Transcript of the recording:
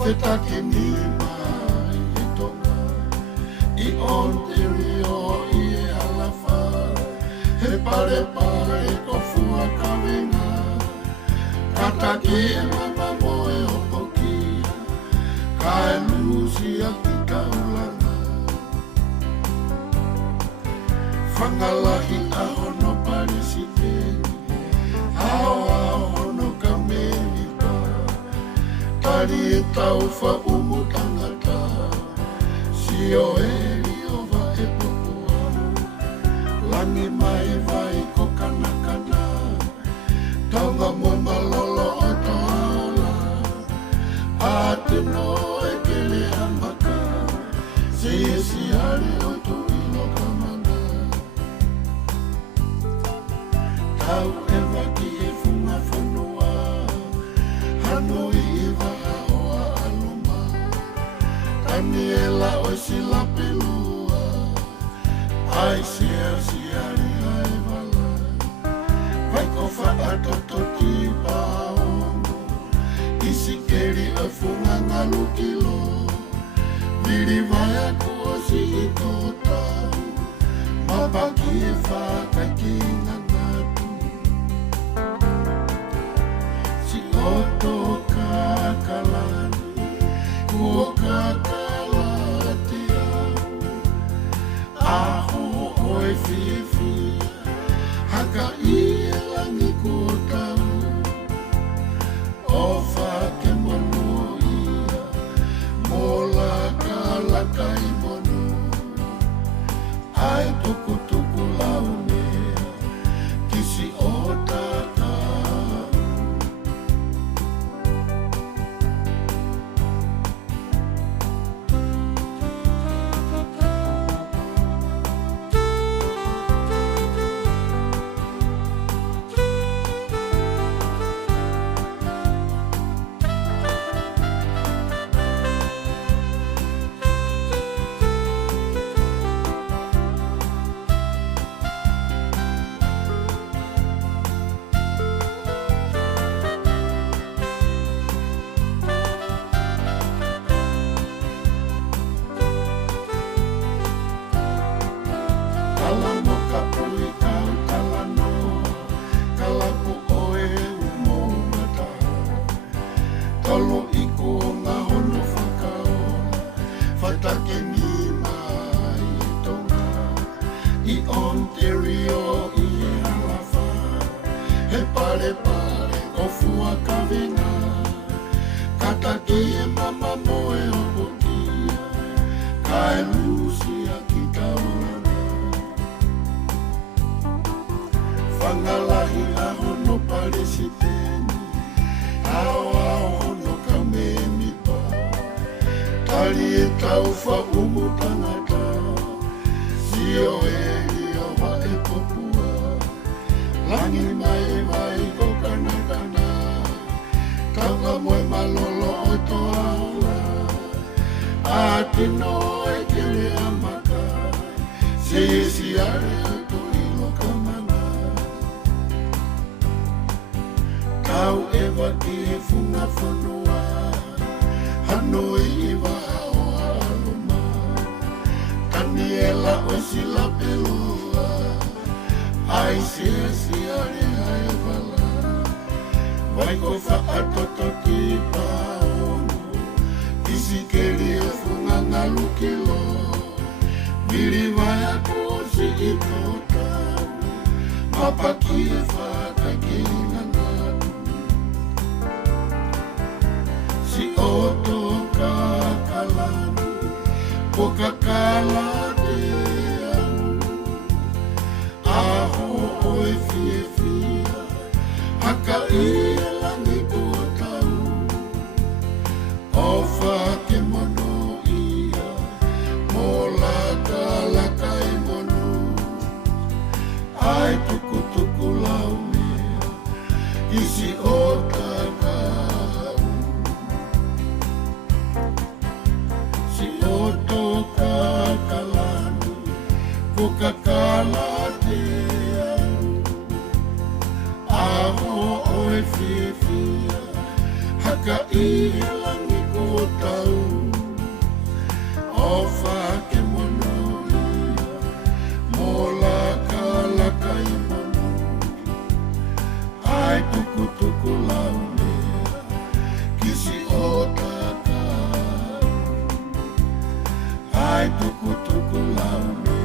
Feta ke ni mai e tonga I Ontario I e alafa He pare pare ko fua kawenga Kata ke mama moe o pokia Ka e lusi a ki kaulanga Whangalahi a hono pare si teni Ao a hono ka meni pa Tari e tau wha umu tangata Si o eri o wa e popua Langi mai vai ko kanakana Taunga mo malolo o toala A te no e kele amaka Si e si are o tu ilo kamanga Tau e waki e funga whanua Hanoi i waha o a aluma Daniela o si la pelua Ai sia si ari ai wala Vai ko whaatoto ki paono Isi keri o funga ngalu kilo Viri vai a kuosi i tō tau Mapaki e whaka ki ngangatu Si oto kakalani Kua kakalati au Aho oe fia Haka I e langi kua tau O whake mono ia Mola kalaka I mono Ai tuku tuku lau mea Kisi o tata Kalamo kapui kau kalano Kalapu oe umo mata Tolo iku o ngā hono whakao Whatake ni mai e tonga I Ontario I e alafa He pare pare ko fua kawenga Kata ke e mama moe o pokia Ka e lusi a ki kaulana Whangalahi a hono pare si teni Ao ao hono ka me mipa Tari e tau wha umu tangata Si o eri o wa e popua Langi mai vai ko kanakana Taunga moe malolo o toala A te no e kere amaka Si si are o tu ilo kamana Tau e waki e funga whanua Hanoi I waha o aluma Daniela o si la pelua Ai sia si are ai wala Vai ko whaatoto ki paono Isi keri e funga ngalu kilo Viri vai a kuosi I tō tau Mapaki e whaka ki ngangatu Si oto kakalani Ko kakalani au Aho oe fia Haka I e langi kua tau O whake mono ia Mola kalaka I mono Ai tuku tuku lau mea Isi o takau Si oto kakalani Ko kakalani au Aho oe fia Haka I e langi kua tau o whake mono ia mo laka laka I mono ai tuku tuku lau mea kisi o taka ai tuku tuku lau mea